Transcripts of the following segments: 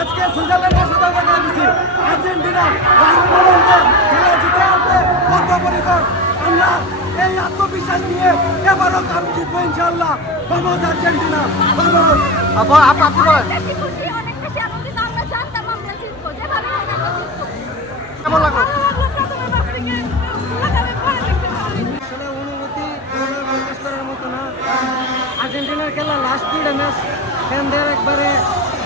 আজকে সুইজারল্যান্ডের সাথে দেখা দিচ্ছি আর্জেন্টিনা খেলা জিতে আনতে বদ্ধপরিকর। আমরা এই আত্মবিশ্বাস নিয়ে এবারও কাপ জিতবো ইনশাআল্লাহ। বাবাস আর্জেন্টিনা বাবাস। আপনি বলেন কেমন লাগলো? আসলে অনুভূতি প্রকাশ করার মতো না। আর্জেন্টিনার খেলা লাস্ট 2টা ম্যাচ ফ্যানদের একবারে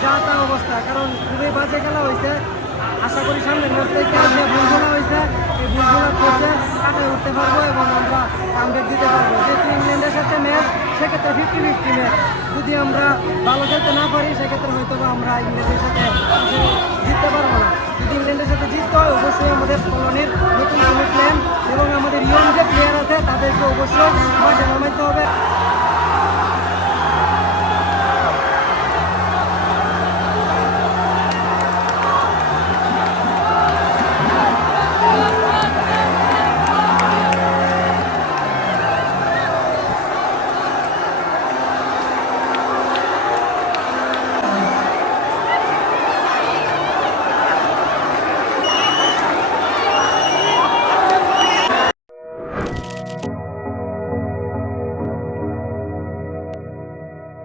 যা তা অবস্থা, কারণ খুবই বাজে খেলা হয়েছে। আশা করি সামনের ম্যাচ থেকে যে ভুলগুলো হয়েছে এই ভুলগুলো কোচে কাটিয়ে উঠতে পারবো এবং আমরা কামব্যাক দিতে পারবো। যেহেতু ইংল্যান্ডের সাথে ম্যাচ, সেক্ষেত্রে 50-50 ম্যাচ। যদি আমরা ভালো খেলতে না পারি সেক্ষেত্রে হয়তো আমরা ইংল্যান্ডের সাথে জিততে পারবো না। যদি ইংল্যান্ডের সাথে জিততে হয় অবশ্যই আমাদের স্কলনির নতুন কোনো প্ল্যান এবং আমাদের ইয়ং যে প্লেয়ার আছে তাদেরকে অবশ্যই মাঠে নামাইতে হবে।